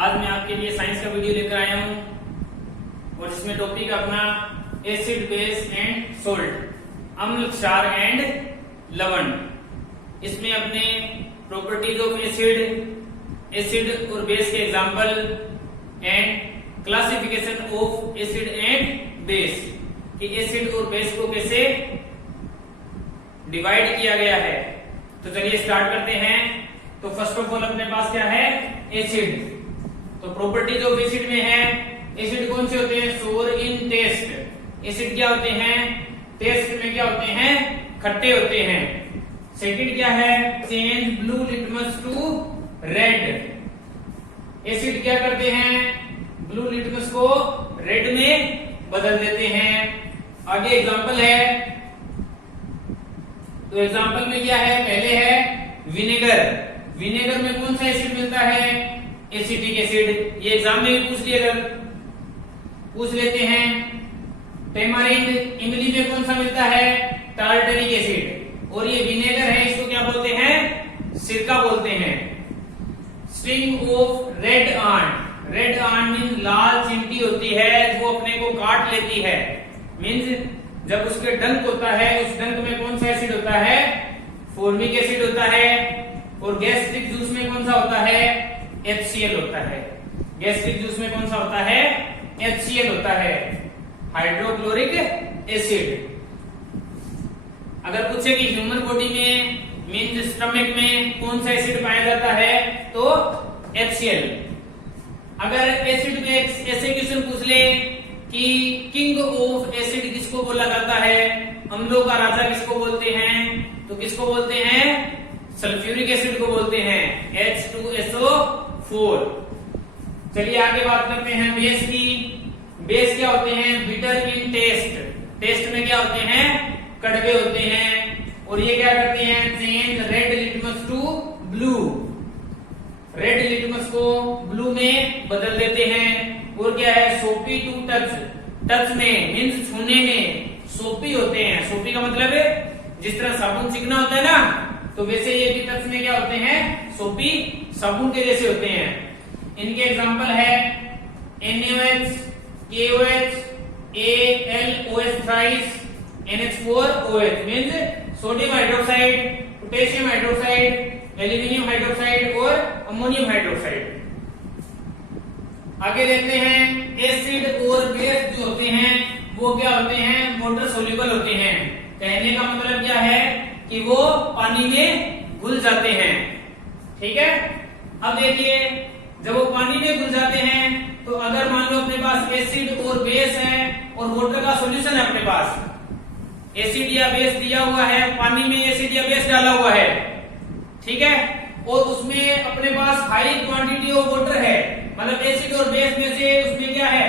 आज मैं आपके लिए साइंस का वीडियो लेकर आया हूं और इसमें टॉपिक अपना एसिड बेस एंड सोल्ट, अम्ल क्षार एंड लवण। इसमें अपने प्रॉपर्टीज ऑफ एसिड और बेस के example and classification of acid and base कि एसिड और बेस को कैसे डिवाइड किया गया है। तो चलिए स्टार्ट करते हैं। तो फर्स्ट ऑफ ऑल अपने पास क्या है, एसिड। तो प्रॉपर्टीज ऑफ एसिड में है, एसिड कौन से होते हैं, सोर इन टेस्ट। एसिड क्या होते हैं, टेस्ट में क्या होते हैं, खट्टे होते हैं। सेकंड क्या है, change blue litmus to red. Acid क्या करते हैं, ब्लू लिटमस को रेड में बदल देते हैं। आगे एग्जांपल है, तो एग्जांपल में क्या है, पहले है विनेगर। विनेगर में कौन सा एसिड मिलता है, एसिटिक एसिड। ये एग्जाम में भी पूछ लेते हैं। टेमारिंड, इमली में कौन सा मिलता है, टार्टरिक एसिड। और ये विनेगर है, इसको क्या बोलते हैं, सिरका बोलते हैं। Sting of red ant. Red ant mean लाल चींटी होती है जो अपने को काट लेती है। मीन्स जब उसके डंक होता है, उस डंक में कौन सा एसिड होता है, फॉर्मिक एसिड होता है। और गैस्ट्रिक जूस में कौन सा होता है, HCl होता है। गैस्ट्रिक जूस में कौन सा होता है, HCl होता है, हाइड्रोक्लोरिक एसिड। अगर पूछे कि ह्यूमन बॉडी में मीन्स स्टमक में कौन सा एसिड पाया जाता है, तो HCl। अगर एसिड में ऐसे क्वेश्चन पूछ ले कि किंग ऑफ एसिड किसको बोला जाता है, अम्लों का राजा किसको बोलते हैं, तो किसको बोलते हैं, सल्फ्यूरिक एसिड को बोलते हैं, H2SO4। चलिए आगे बात करते हैं बेस की। बेस क्या होते हैं, बिटर इन टेस्ट। टेस्ट में क्या होते हैं, कड़वे होते हैं। और ये क्या करते हैं, change red litmus to blue. Red litmus को ब्लू में बदल देते हैं। और क्या है, सोपी टू टच। टच में मीन्स छूने में सोपी होते हैं। सोपी का मतलब है जिस तरह साबुन चिकना होता है ना, तो वैसे ये भी टच में क्या होते हैं, सोपी साबुन के जैसे होते हैं। इनके एग्जांपल है NaOH, KOH, AlOH thrice, NH4OH means sodium hydroxide, potassium hydroxide, aluminium hydroxide और अमोनियम हाइड्रोक्साइड। आगे देखते हैं, एसिड और बेस जो होते हैं वो क्या होते हैं, वाटर सोल्यूबल होते हैं। कहने का मतलब क्या है कि वो पानी में घुल जाते हैं। ठीक है। अब देखिए, जब वो पानी में घुल जाते हैं, तो अगर मान लो अपने पास एसिड और बेस है और वाटर का सॉल्यूशन है अपने पास, एसिड या बेस दिया हुआ है, पानी में एसिड या बेस डाला हुआ है, ठीक है, और उसमें अपने पास हाई क्वांटिटी ऑफ वाटर है, मतलब एसिड और बेस में से उसमें क्या है,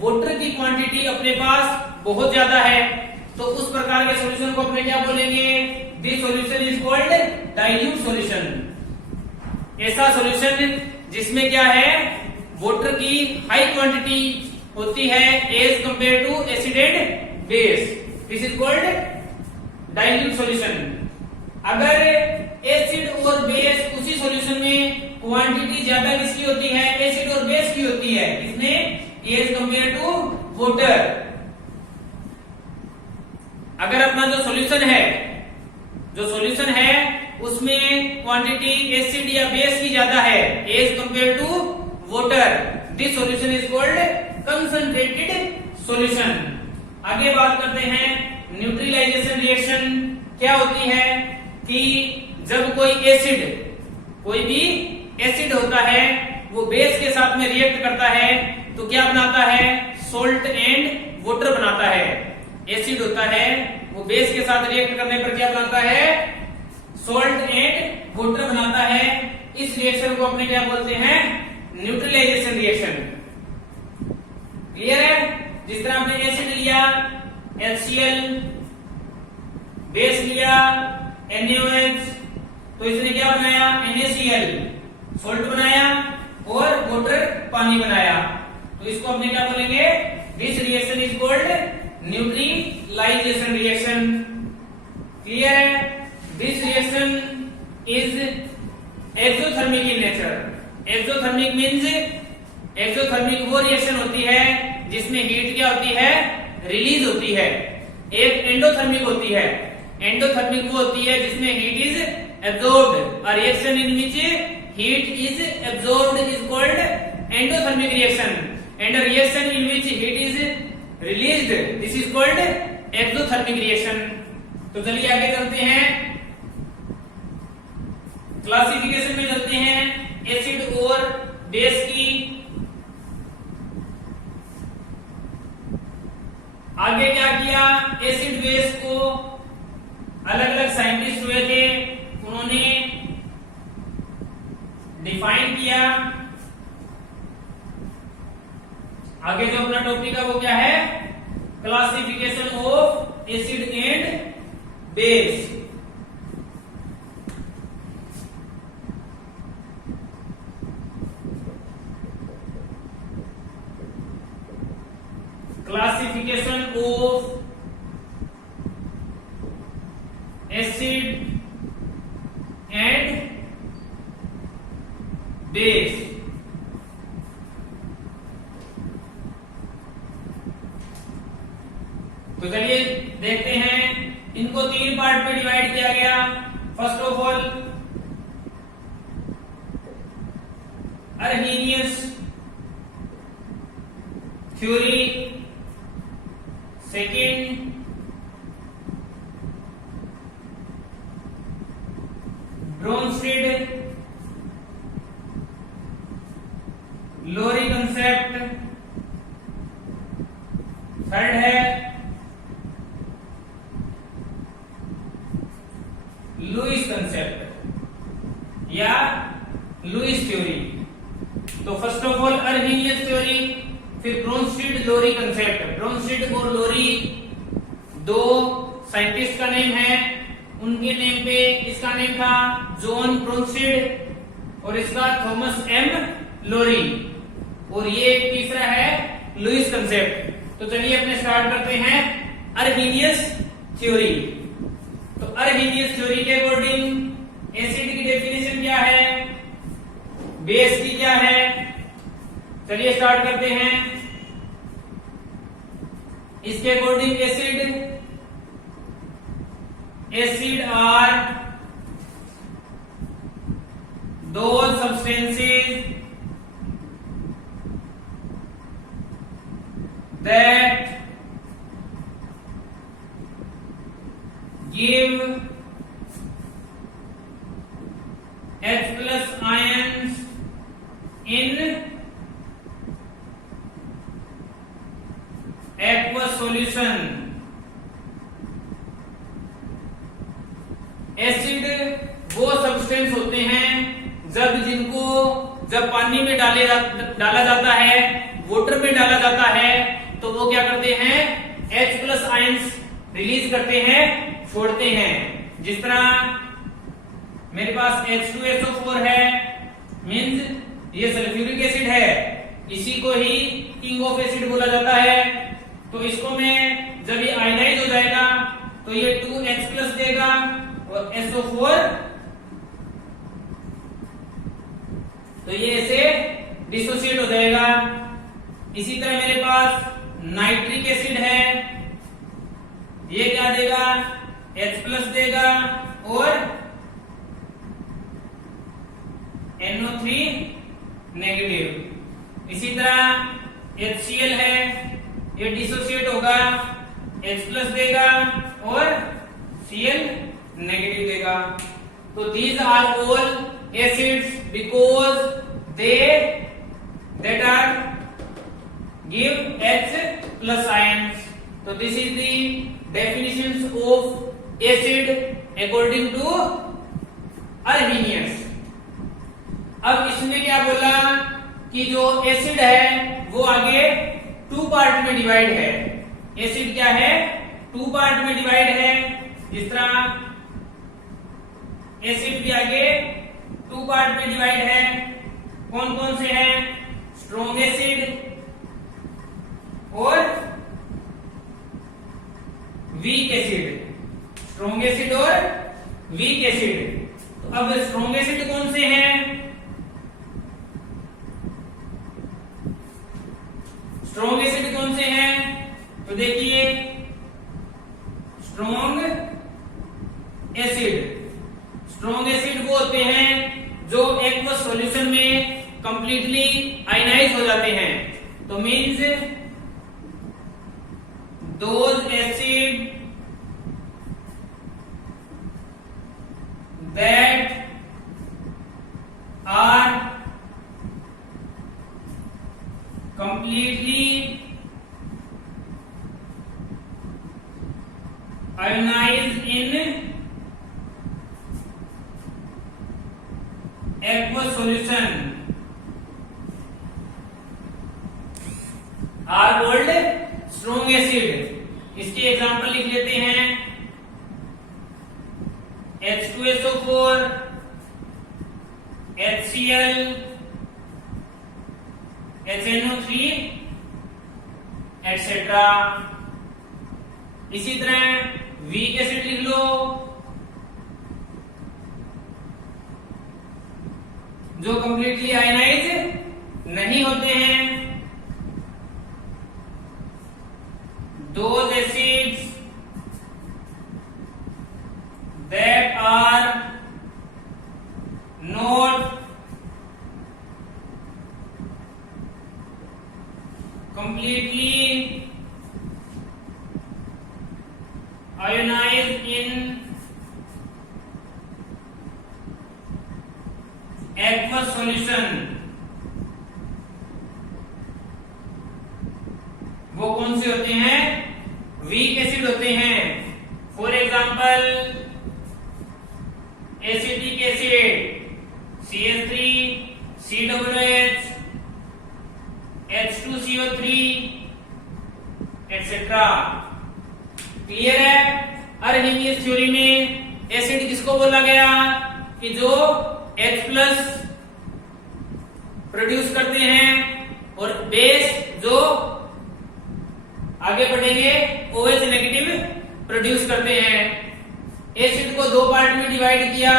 वाटर की क्वांटिटी अपने पास बहुत ज्यादा है, तो उस प्रकार के सॉल्यूशन को अपने क्या बोलेंगे, this solution is called dilute solution. ऐसा सॉल्यूशन जिसमें क्या है, वाटर की हाई क्वांटिटी होती है as compare to acid and base, this is called dilute solution. अगर एसिड और बेस उसी सॉल्यूशन में क्वांटिटी ज्यादा किसकी होती है, एसिड और बेस की होती है, इसमें एज कंपेयर टू वाटर। अगर अपना जो सॉल्यूशन है उसमें क्वांटिटी एसिड या बेस की ज्यादा है as compare to water, this solution is called concentrated solution. आगे बात करते हैं न्यूट्रलाइजेशन रिएक्शन। क्या होती है कि जब कोई भी एसिड होता है वो बेस के साथ में रिएक्ट करता है तो क्या बनाता है, सोल्ट एंड वाटर बनाता है। एसिड होता है वो बेस के साथ रिएक्ट करने पर क्या बनाता है, सोल्ट एंड वाटर बनाता है। इस रिएक्शन को अपने क्या बोलते हैं, न्यूट्रलाइजेशन रिएक्शन। क्लियर है। जिस तरह आपने एसिड लिया HCl, बेस लिया NaOH, तो इसने क्या बनाया, NaCl, सोल्ट बनाया और वाटर पानी बनाया। तो इसको अपने क्या बोलेंगे, this reaction is called neutralisation reaction. Clear है। This reaction is exothermic in nature. Exothermic means exothermic वो रिएक्शन होती है जिसमें हीट क्या होती है, रिलीज होती है। एक एंडोथर्मिक होती है। एंडोथर्मिक वो होती है जिसमें heat is absorbed. A reaction in which heat is absorbed is called endothermic reaction, and a reaction in which heat is released this is called exothermic reaction. तो चलिए आगे चलते हैं, क्लासिफिकेशन में चलते हैं एसिड और बेस की। आगे क्या किया, एसिड बेस को अलग अलग साइंटिस्ट हुए थे, उन्होंने डिफाइन किया। आगे जो अपना टॉपिक है वो क्या है, classification of acid and base. Classification of acid and base. तो चलिए देखते हैं, इनको 3 पार्ट में डिवाइड किया गया। First of all Arrhenius theory, second Bronsted Lowry concept, third है लुईस कंसेप्ट या लुईस थ्योरी। तो first of all Arrhenius theory, फिर ब्रोंस्टेड लोरी कंसेप्ट। ब्रोंस्टेड और लोरी 2 साइंटिस्ट का नेम है, उनके नेम पे इसका नेम था जॉन ब्रोंस्टेड और इसका थॉमस एम लोरी, और ये तीसरा है लुईस कंसेप्ट। तो चलिए अपने स्टार्ट करते हैं अर्हीनियस थ्योरी। तो अर्हीनियस थ्योरी के अकॉर्डिंग एसिड की डेफिनेशन क्या है, बेस की क्या है, चलिए स्टार्ट करते हैं। इसके according acid are those substances that give H+ ions in aqueous solution। Acid वो सब्सटेंस होते हैं जब पानी में डाला जाता है, वाटर में डाला जाता है, तो वो क्या करते हैं, H+ आयंस रिलीज करते हैं, छोड़ते हैं। जिस तरह मेरे पास H2SO4 है, मीन्स ये सल्फ्यूरिक एसिड है, इसी को ही किंग ऑफ एसिड बोला जाता है। तो इसको मैं जब ये आयनाइज हो जाएगा तो ये 2H+ देगा और SO4, तो ये ऐसे डिसोसिएट हो जाएगा। इसी तरह मेरे पास नाइट्रिक एसिड है, ये क्या देगा, H+ देगा और NO3 नेगेटिव। इसी तरह HCl है, ये डिसोसिएट होगा, H+ देगा और Cl नेगेटिव देगा। तो these are all acids because that are give H+ ions। तो this is the definitions of acid according to Arrhenius। अब इसने क्या बोला कि जो एसिड है वो आगे 2 पार्ट में डिवाइड है। एसिड क्या है, 2 पार्ट में डिवाइड है। जिस तरह एसिड भी आगे 2 पार्ट में डिवाइड है। कौन कौन से हैं, स्ट्रॉन्ग एसिड और वीक एसिड। स्ट्रॉन्ग एसिड और वीक एसिड। तो अब स्ट्रॉन्ग एसिड कौन से हैं, स्ट्रॉन्ग एसिड कौन से हैं? तो देखिए स्ट्रॉन्ग एसिड वो होते हैं जो एक्वस सॉल्यूशन में कंप्लीटली आयनाइज हो जाते हैं। तो means those acid that are completely ionized in aqueous solution are called strong acid। इसके एग्जांपल लिख लेते हैं H2SO4, HCl, HNO3 एटसेट्रा। इसी तरह वीक एसिड लिख लो जो कंप्लीटली आयनाइज नहीं होते हैं। Those acids that are not completely ionized in aqueous solution वो कौन से होते हैं? वीक एसिड होते हैं। For example acetic acid CH3 COOH H2CO3 etcetera. Clear है? अर्नहीनियस थ्योरी में एसिड किसको बोला गया कि जो H प्लस प्रोड्यूस करते हैं और बेस जो आगे बढ़ेंगे OH नेगेटिव प्रोड्यूस करते हैं। एसिड को दो पार्ट में डिवाइड किया,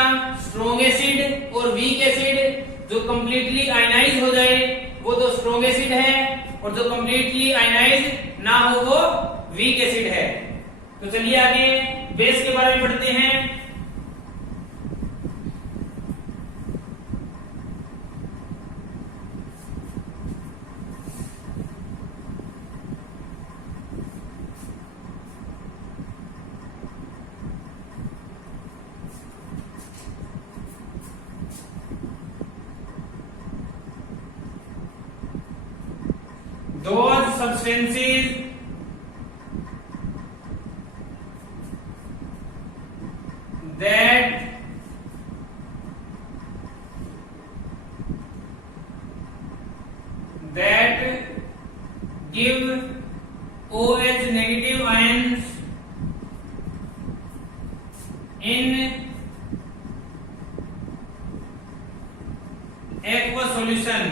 स्ट्रॉन्ग एसिड और वीक एसिड। जो कंप्लीटली आयनाइज हो जाए वो तो स्ट्रॉन्ग एसिड है और जो कंप्लीटली आयनाइज ना हो वो वीक एसिड है। तो चलिए आगे बेस के बारे में पढ़ते हैं। Those substances that give OH negative ions in aqueous solution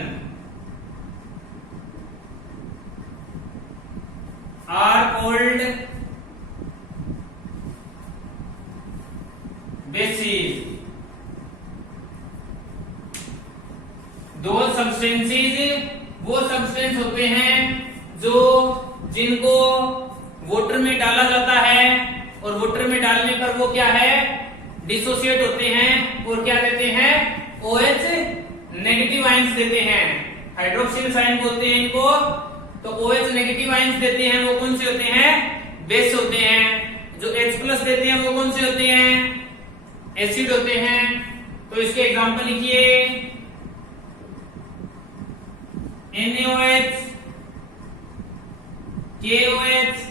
are called bases। दो सब्सटेंसेस वो सब्सटेंस होते हैं जो जिनको वाटर में डाला जाता है और वाटर में डालने पर वो क्या है? डिसोसिएट होते हैं और क्या देते हैं? OH नेगेटिव आयंस देते हैं। हाइड्रोक्सिल साइन बोलते हैं इनको। तो OH नेगेटिव आयंस देते हैं वो कौन से होते हैं? बेस होते हैं। जो H प्लस देते हैं वो कौन से होते हैं? एसिड होते हैं। तो इसके एग्जांपल लिखिए NaOH, KOH,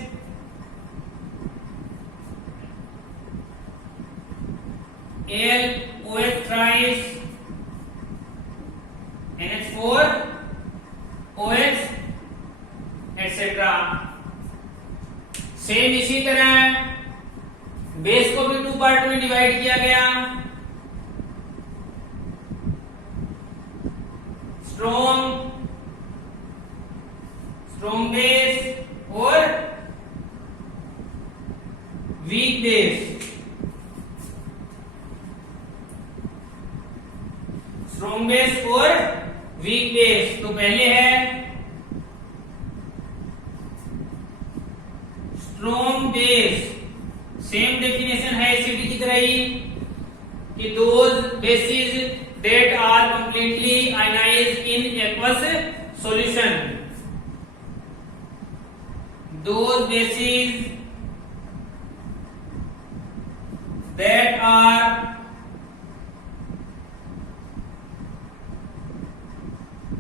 AlOH thrice, NH4, OH etcetera. Same इसी तरह बेस को भी टू पार्ट में डिवाइड किया गया, स्ट्रॉन्ग बेस और वीक बेस। स्ट्रॉन्ग बेस और वीक बेस। तो पहले है bases that are completely ionized in aqueous solution. Those bases that are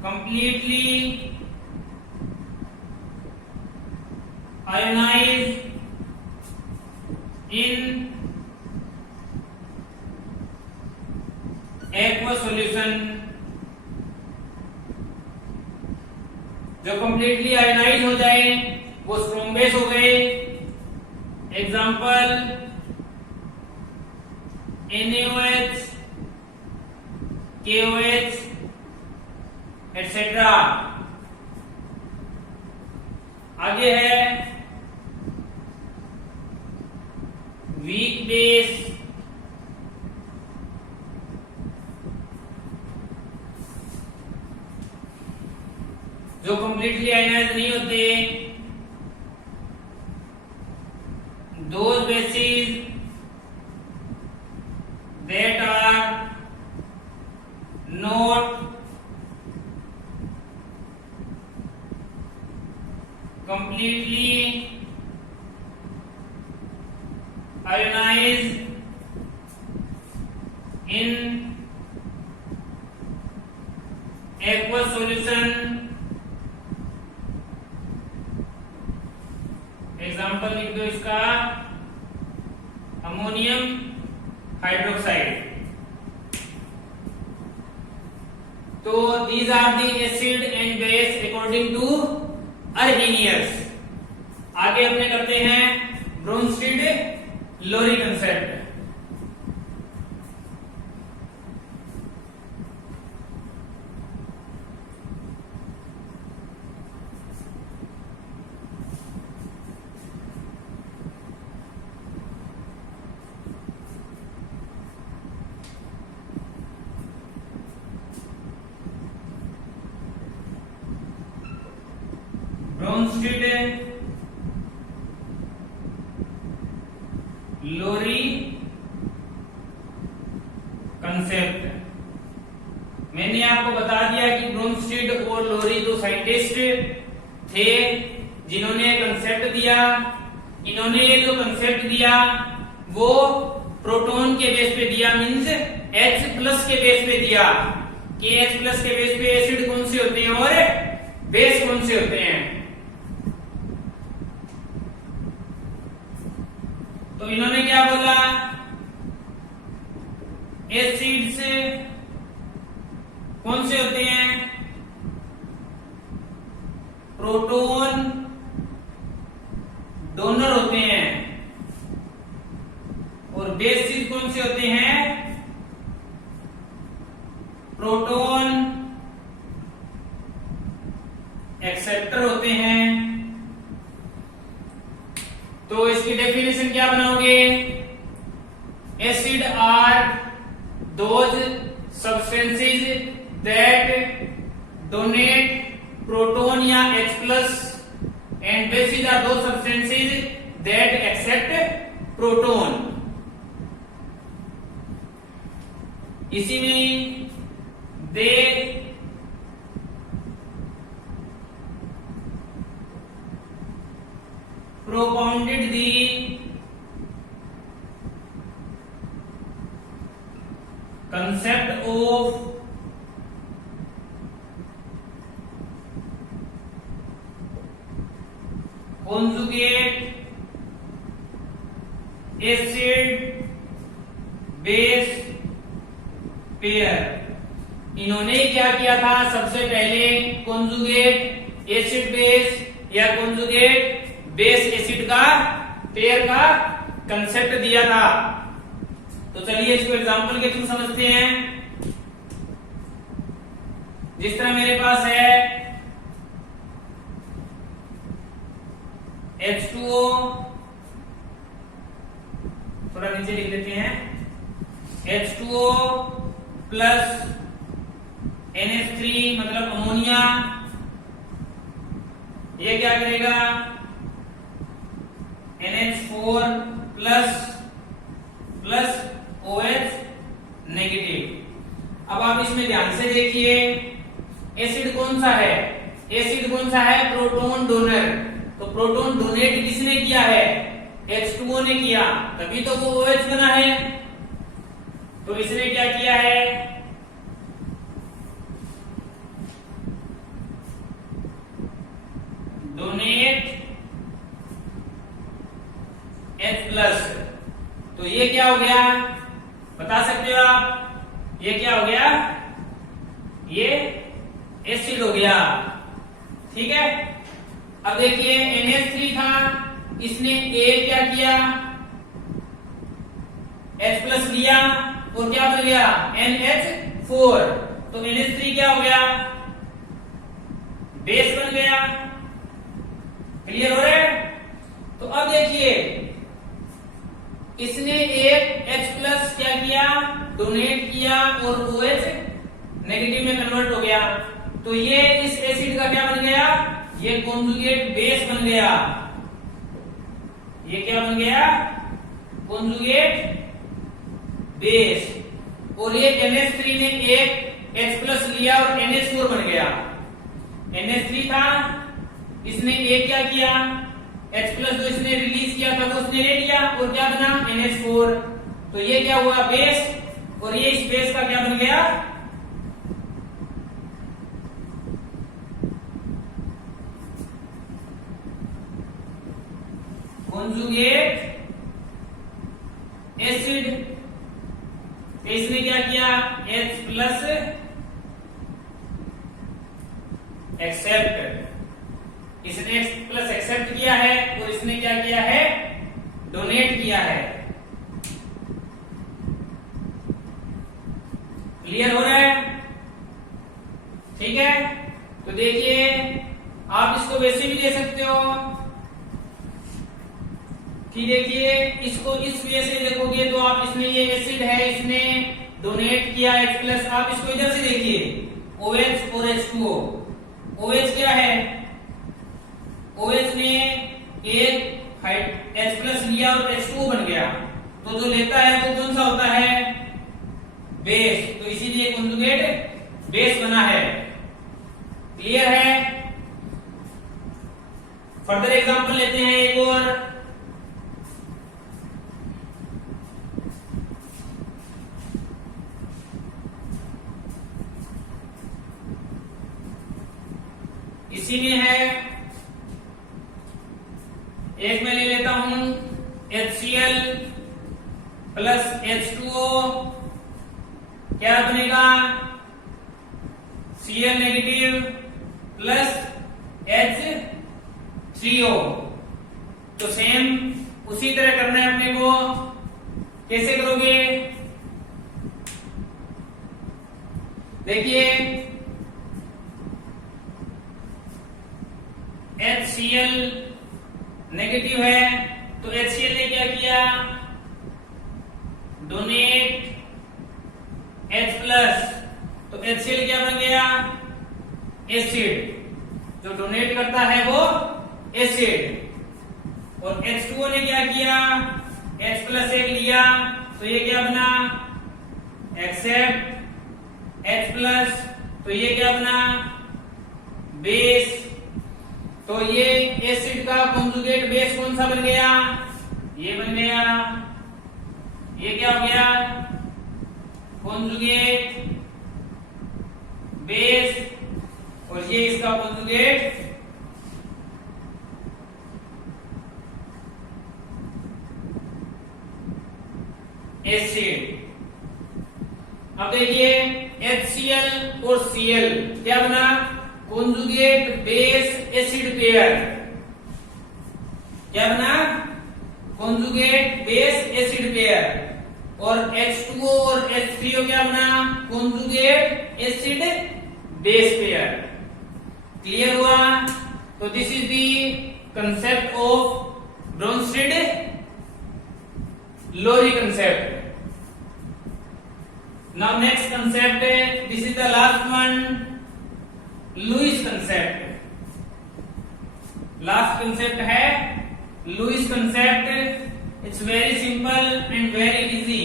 completely ionized in aqueous solution, जो कंप्लीटली आयनाइज हो जाए वो स्ट्रॉन्ग बेस हो गए। Example NaOH, KOH etcetera. आगे है वीक बेस, जो कंप्लीटली आयनाइज नहीं होते। Those bases that are not completely ionized in aqueous solution। Example लिख दो इसका, अमोनियम हाइड्रोक्साइड। तो these are the acid and base according to Arrhenius. आगे अपने करते हैं ब्रोंस्टीड लोरी कंसेप्ट। ब्रोंस्टीड लोरी कंसेप्ट। मैंने आपको बता दिया कि ब्रोंस्टीड और लोरी दो साइंटिस्ट थे जिन्होंने कंसेप्ट दिया। इन्होंने ये जो कंसेप्ट दिया वो प्रोटॉन के बेस पे दिया, मींस H+ के बेस पे दिया कि H+ के बेस पे एसिड कौन से होते हैं और बेस कौन से होते हैं। तो इन्होंने क्या बोला, एसिड्स कौन से होते हैं, प्रोटॉन डोनर होते हैं, और बेसिस कौन से होते हैं, प्रोटॉन एक्सेप्टर होते हैं। तो इसकी डेफिनेशन क्या बनाओगे, acid are those substances that donate proton या H+ and bases are those substances that accept proton. इसी में दे propounded the concept of conjugate acid base pair। इन्होंने क्या किया था, सबसे पहले कॉन्जुगेट एसिड बेस या कॉन्जुगेट बेस एसिड का पेयर का कंसेप्ट दिया था। तो चलिए इसको एग्जांपल के थ्रू समझते हैं। जिस तरह मेरे पास है H2O, थोड़ा नीचे लिख लेते हैं, H2O प्लस NH3 मतलब अमोनिया, ये क्या करेगा, NH4 प्लस OH नेगेटिव। अब आप इसमें ध्यान से देखिए, एसिड कौन सा है? एसिड कौन सा है? Proton donor. तो प्रोटॉन डोनेट किसने किया है? H2O ने किया, तभी तो वो OH बना है। तो इसने क्या किया है? Donate H+। तो ये क्या हो गया, बता सकते हो आप? ये क्या हो गया? ये एसिड हो गया। ठीक है। अब देखिए NH3 था, इसने A क्या किया? H+ लिया और क्या बन गया? NH4। तो NH3 क्या हो गया? बेस बन गया। क्लियर हो रहा है? तो अब देखिए, इसने एक H+ क्या किया? डोनेट किया और OH नेगेटिव में कन्वर्ट हो गया। तो ये इस एसिड का क्या बन गया? ये कॉन्जुगेट बेस बन गया। ये क्या बन गया? Conjugate base. और ये NH3 ने एक H+ लिया और NH4 बन गया। NH3 था, इसने एक क्या किया? H+ जो इसने रिलीज किया था वो उसने ले लिया और क्या बना? NH4। तो ये क्या हुआ? बेस। और ये इस बेस का क्या बन गया? Conjugate acid. इसने क्या किया? H+ accept. इसने H+ एक्सेप्ट किया है और इसने क्या किया है? डोनेट किया है। क्लियर हो रहा है? ठीक है। तो देखिए, आप इसको वैसे भी दे सकते हो कि देखिए, इसको इस वे से देखोगे तो आप इसमें ये एसिड है, इसने डोनेट किया H+। आप इसको इधर से देखिए, OH और H2O। OH क्या है? OH ने एक H+ लिया और H2O बन गया। तो जो लेता है वो कौन सा होता है? बेस। तो इसीलिए कॉन्जुगेट बेस बना है। क्लियर है? फर्दर एग्जांपल लेते हैं एक और। इसी में है, एक मैं ले लेता हूं HCl प्लस H2O। क्या बनेगा? Cl negative plus H3O। तो सेम उसी तरह करना है अपने को। कैसे करोगे? देखिए, HCl नेगेटिव है तो HCl ने क्या किया? Donate H+। तो HCl क्या बन गया? एसिड। जो डोनेट करता है वो एसिड। और H2O ने क्या किया? H+ एक लिया, तो ये क्या बना? Accept H+। तो ये क्या बना? बेस। तो ये एसिड का कॉन्जुगेट बेस कौन सा बन गया? ये बन गया। ये क्या हो गया? Conjugate base. और ये इसका कॉन्जुगेट एसिड। अब देखिए, HCl और Cl क्या बना? Conjugate base acid pair. क्या बना? Conjugate base acid pair. और H2O और H3O क्या बना? Conjugate acid base pair. Clear हुआ? तो this is the concept of Bronsted Lowry concept. Now next concept, this is the last one, Lewis concept. Last concept है Lewis concept. It's very simple and very easy.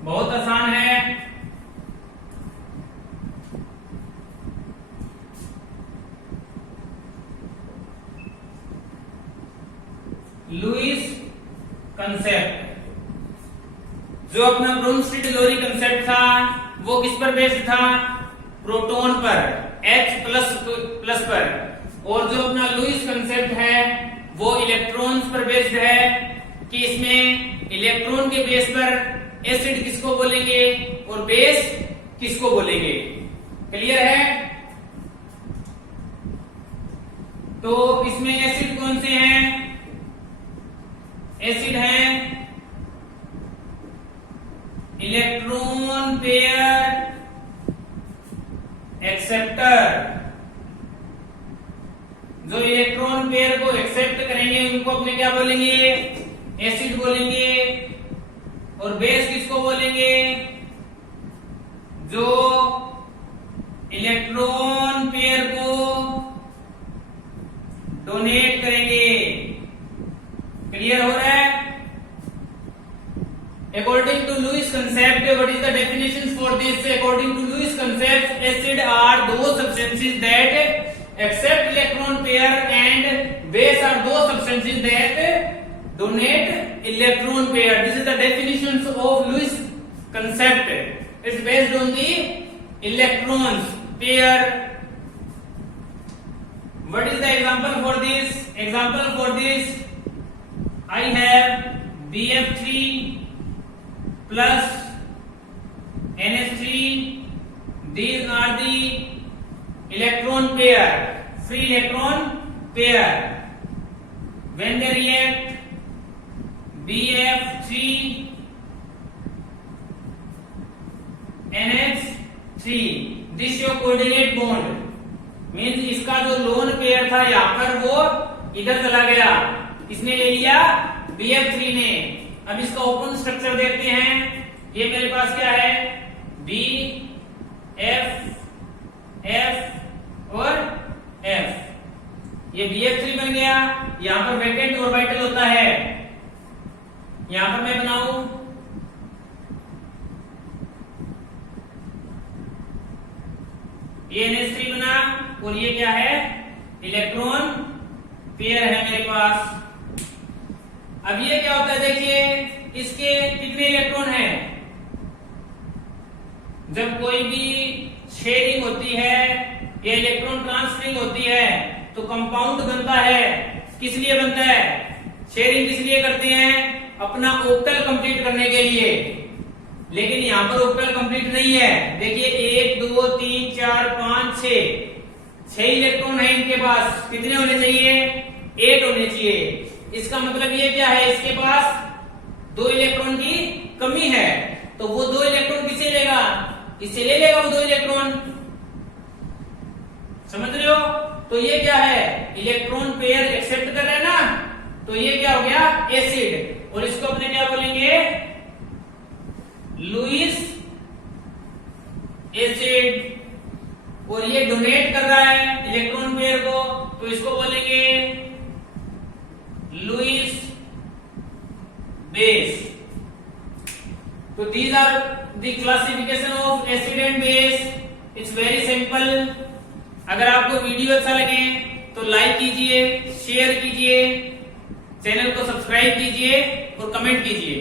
बहुत आसान है। Lewis concept. जो अपना ब्रूमस्टीड-लोरी concept था वो किस पर बेस्ड था? प्रोटॉन पर, H++ पर। और जो अपना लुईस कंसेप्ट है वो इलेक्ट्रॉन्स पर बेस्ड है कि इसमें इलेक्ट्रॉन के बेस पर एसिड किसको बोलेंगे और बेस किसको बोलेंगे। क्लियर है? तो इसमें एसिड कौन से हैं? एसिड हैं इलेक्ट्रॉन पेयर एक्सेप्टर। जो इलेक्ट्रॉन पेयर को एक्सेप्ट करेंगे उनको अपने क्या बोलेंगे? एसिड बोलेंगे। और बेस किसको बोलेंगे? जो इलेक्ट्रॉन पेयर को डोनेट करेंगे। क्लियर हो रहा है? According to Lewis concept, what is the definition for this? According to Lewis concept, acid are those substances that accept electron pair and base are those substances that donate electron pair. This is the definitions of Lewis concept. It's based on the electrons pair. What is the example for this? Example for this, I have BF3 plus NH3. These are the electron pair, free electron pair. When they react, BF3 NH3, this show coordinate bond. Means इसका जो lone pair था यहाँ पर वो इधर चला गया, इसने ले लिया BF3 ने। अब इसका ओपन स्ट्रक्चर देखते हैं। ये मेरे पास क्या है? B, F, F और F। ये BF3 बन गया। यहां पर वैकेंट ऑर्बिटल होता है। यहां पर मैं बनाऊं ये NH3 बना और ये क्या है? इलेक्ट्रॉन पेयर है मेरे पास। अब ये क्या होता है? देखिए इसके कितने इलेक्ट्रॉन हैं? जब कोई भी शेयरिंग होती है या इलेक्ट्रॉन ट्रांसफरिंग होती है तो कंपाउंड बनता है। किस लिए बनता है? शेयरिंग किस लिए करते हैं? अपना ऑक्टल कंप्लीट करने के लिए। लेकिन यहां पर ऑक्टल कंप्लीट नहीं है। देखिए 1 2 3 4 5 6 इलेक्ट्रॉन है इनके पास। कितने होने चाहिए? 8 होने चाहिए। इसका मतलब ये क्या है? इसके पास 2 इलेक्ट्रॉन की कमी है। तो वो 2 इलेक्ट्रॉन किसे लेगा? इससे ले लेगा वो 2 इलेक्ट्रॉन। समझ रहे हो? तो ये क्या है? इलेक्ट्रॉन पेयर एक्सेप्ट कर रहा है ना, तो ये क्या हो गया? एसिड। और इसको अपने क्या बोलेंगे? Lewis acid. और ये डोनेट कर रहा है इलेक्ट्रॉन पेयर को, तो इसको बोलेंगे लुईस बेस। तो these are the classification of acid and base. It's very simple. अगर आपको वीडियो अच्छा लगे तो लाइक कीजिए, शेयर कीजिए, चैनल को सब्सक्राइब कीजिए और कमेंट कीजिए।